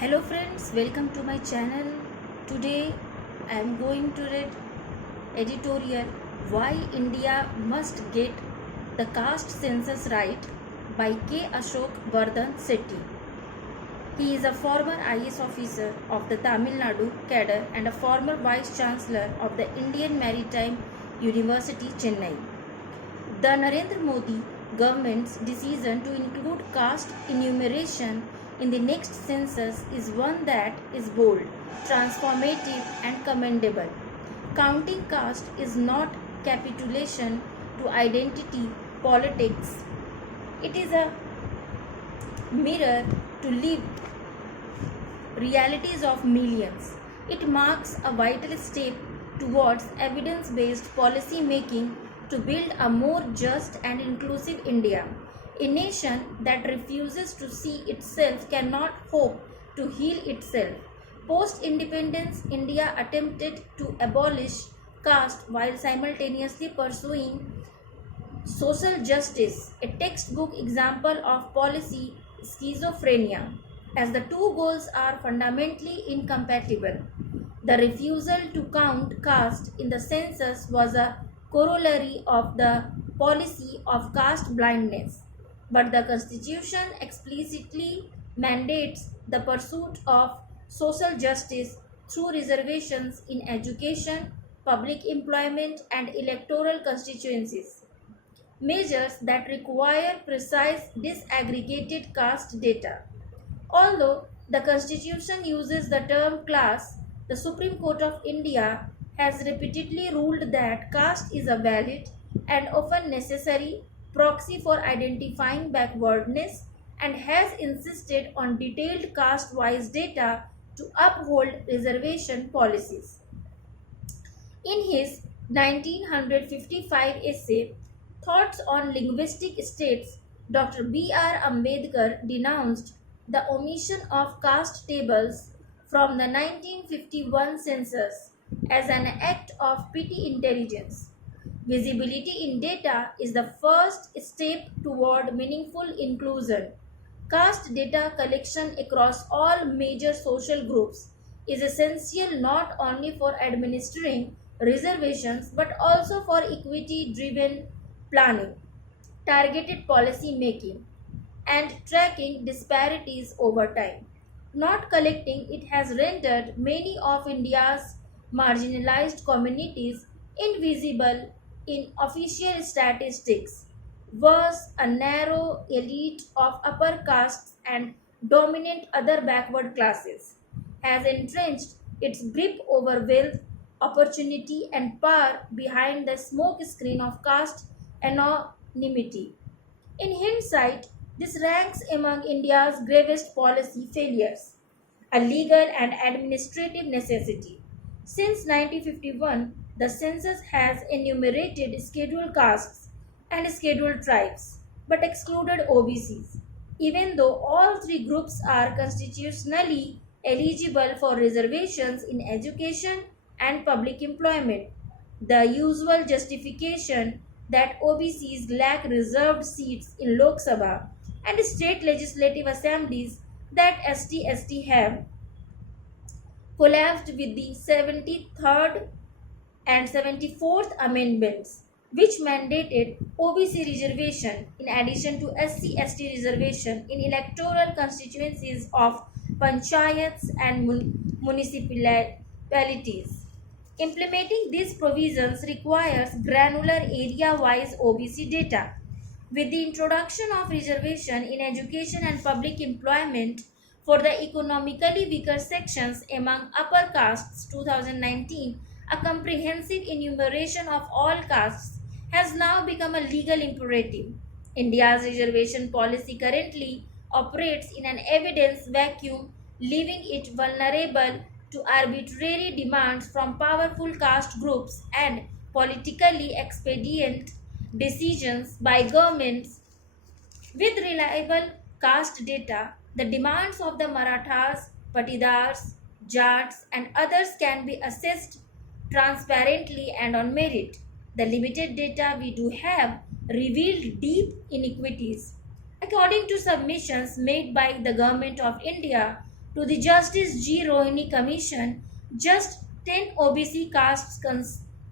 Hello friends, welcome to my channel. Today I am going to read editorial Why India Must Get the Caste Census Right by K. Ashok Vardhan Sethi. He is a former IS officer of the Tamil Nadu cadre and a former Vice Chancellor of the Indian Maritime University, Chennai. The Narendra Modi government's decision to include caste enumeration in the next census is one that is bold, transformative, and commendable. Counting caste is not capitulation to identity politics, it is a mirror to live realities of millions. It marks a vital step towards evidence based policy making to build a more just and inclusive India. A nation that refuses to see itself cannot hope to heal itself. Post independence, India attempted to abolish caste while simultaneously pursuing social justice, a textbook example of policy schizophrenia, as the two goals are fundamentally incompatible. The refusal to count caste in the census was a corollary of the policy of caste blindness, but the Constitution explicitly mandates the pursuit of social justice through reservations in education, public employment, and electoral constituencies. Measures that require precise disaggregated caste data. Although the Constitution uses the term class, the Supreme Court of India has repeatedly ruled that caste is a valid and often necessary proxy for identifying backwardness and has insisted on detailed caste-wise data to uphold reservation policies. In his 1955 essay, Thoughts on Linguistic States, Dr. B.R. Ambedkar denounced the omission of caste tables from the 1951 census as an act of petty intelligence. Visibility in data is the first step toward meaningful inclusion. Caste data collection across all major social groups is essential not only for administering reservations but also for equity driven planning, targeted policy making, and tracking disparities over time. Not collecting it has rendered many of India's marginalized communities invisible in official statistics. Worse, a narrow elite of upper castes and dominant other backward classes has entrenched its grip over wealth, opportunity, and power behind the smoke screen of caste anonymity. In hindsight, this ranks among India's gravest policy failures, a legal and administrative necessity. Since 1951, the census has enumerated scheduled castes and scheduled tribes but excluded OBCs, even though all three groups are constitutionally eligible for reservations in education and public employment. The usual justification that OBCs lack reserved seats in Lok Sabha and state legislative assemblies that ST have collapsed with the 73rd and 74th amendments, which mandated OBC reservation in addition to SC/ST reservation in electoral constituencies of panchayats and municipalities. Implementing these provisions requires granular area-wise OBC data. With the introduction of reservation in education and public employment for the economically weaker sections among upper castes 2019, a comprehensive enumeration of all castes has now become a legal imperative. India's reservation policy currently operates in an evidence vacuum, leaving it vulnerable to arbitrary demands from powerful caste groups and politically expedient decisions by governments. With reliable caste data, the demands of the Marathas, Patidars, Jats, and others can be assessed transparently and on merit. The limited data we do have revealed deep inequities. According to submissions made by the Government of India, to the Justice G. Rohini Commission, just 10 OBC castes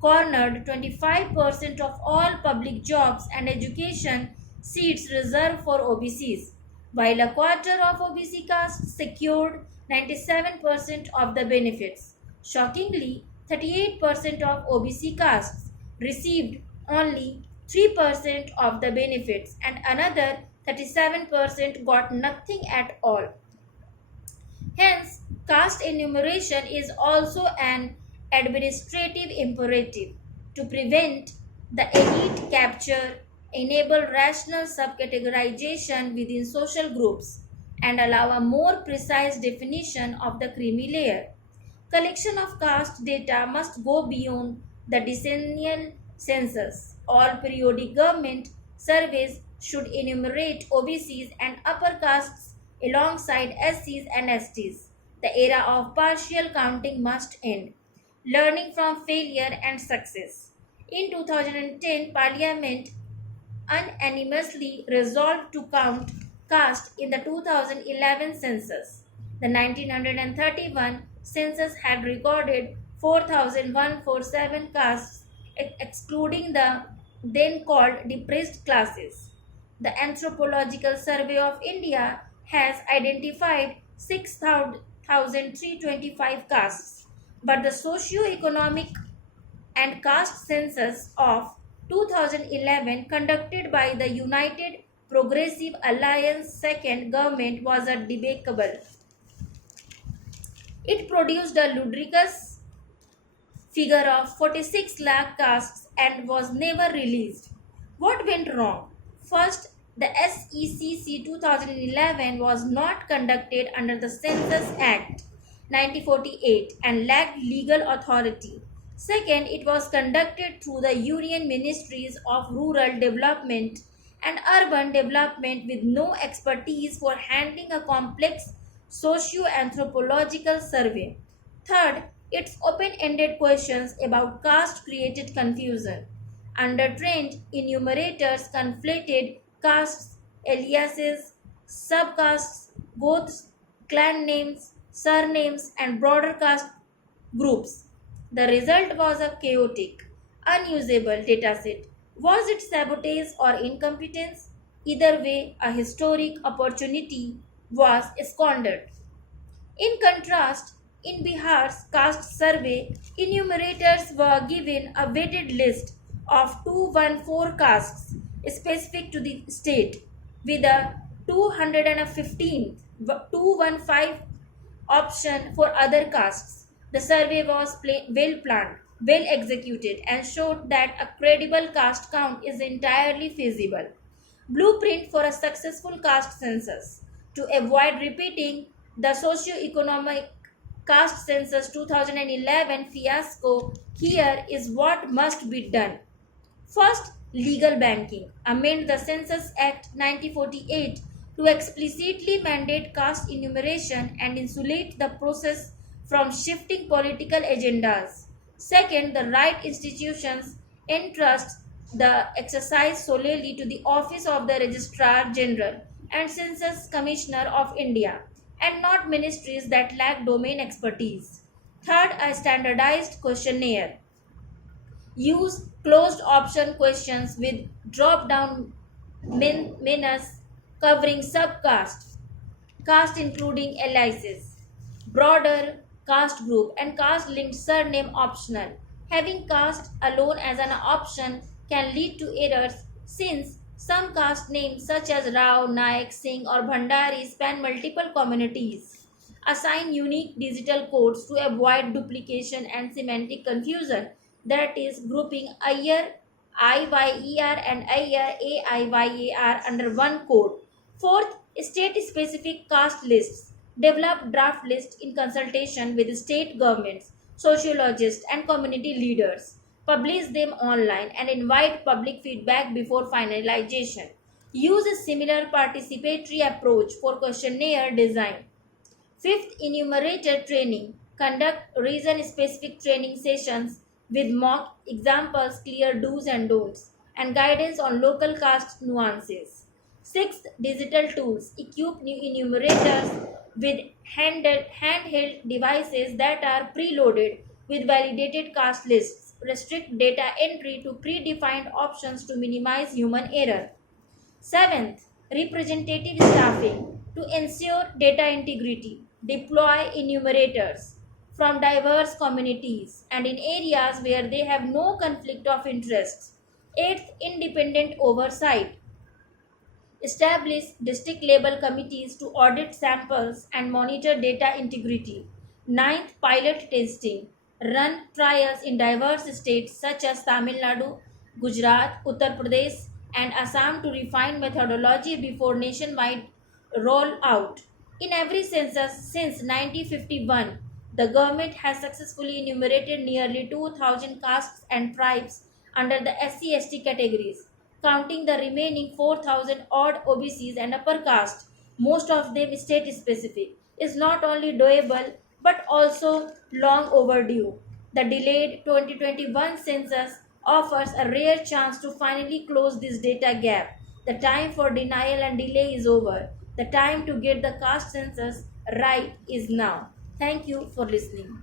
cornered 25% of all public jobs and education seats reserved for OBCs, while a quarter of OBC castes secured 97% of the benefits. Shockingly, 38% of OBC castes received only 3% of the benefits and another 37% got nothing at all. Hence, caste enumeration is also an administrative imperative to prevent the elite capture, enable rational subcategorization within social groups, and allow a more precise definition of the creamy layer. Collection of caste data must go beyond the decennial census. All periodic government surveys should enumerate OBCs and upper castes alongside SCs and STs. The era of partial counting must end. Learning from failure and success. In 2010, Parliament unanimously resolved to count caste in the 2011 census. The 1931 census had recorded 4,147 castes, excluding the then called depressed classes. The Anthropological Survey of India has identified 6,325 castes, but the Socio-economic and Caste Census of 2011 conducted by the United Progressive Alliance second government was a debacle. It produced a ludicrous figure of 46 lakh castes and was never released. What went wrong? First, the SECC 2011 was not conducted under the Census Act 1948 and lacked legal authority. Second, it was conducted through the Union Ministries of Rural Development and Urban Development with no expertise for handling a complex socio-anthropological survey. Third, its open-ended questions about caste created confusion. Undertrained enumerators conflated castes, aliases, subcastes, goths, clan names, surnames, and broader caste groups. The result was a chaotic, unusable dataset. Was it sabotage or incompetence? Either way, a historic opportunity was squandered. In contrast, in Bihar's caste survey, enumerators were given a weighted list of 214 castes specific to the state, with a 215 215 option for other castes. The survey was well planned, well executed, and showed that a credible caste count is entirely feasible. Blueprint for a successful caste census. To avoid repeating the socio-economic caste census 2011 fiasco, here is what must be done. First, legal banking. Amend the Census Act 1948 to explicitly mandate caste enumeration and insulate the process from shifting political agendas. Second, the right institutions entrust the exercise solely to the Office of the Registrar General and Census Commissioner of India, and not ministries that lack domain expertise. Third, a standardized questionnaire. Use closed option questions with drop down menus covering subcaste, caste including aliases, broader caste group, and caste linked surname optional. Having caste alone as an option can lead to errors since some caste names such as Rao, Naik, Singh, or Bhandari span multiple communities. Assign unique digital codes to avoid duplication and semantic confusion, that is, grouping Iyer, IYER, and Iyer, AIYAR, under one code. Fourth, state-specific caste lists. Develop draft lists in consultation with state governments, sociologists, and community leaders. Publish them online and invite public feedback before finalization. Use a similar participatory approach for questionnaire design. Fifth, enumerator training. Conduct region-specific training sessions with mock examples, clear do's and don'ts, and guidance on local caste nuances. Sixth, digital tools. Equip new enumerators with handheld devices that are preloaded with validated caste lists, restrict data entry to predefined options to minimize human error. Seventh, representative staffing to ensure data integrity. Deploy enumerators from diverse communities and in areas where they have no conflict of interest. Eighth, independent oversight. Establish district level committees to audit samples and monitor data integrity. Ninth, pilot testing. Run trials in diverse states such as Tamil Nadu, Gujarat, Uttar Pradesh, and Assam to refine methodology before nationwide rollout. In every census since 1951, the government has successfully enumerated nearly 2,000 castes and tribes under the SC/ST categories, counting the remaining 4,000 odd OBCs and upper caste, most of them state specific, is not only doable but also long overdue. The delayed 2021 census offers a rare chance to finally close this data gap. The time for denial and delay is over. The time to get the caste census right is now. Thank you for listening.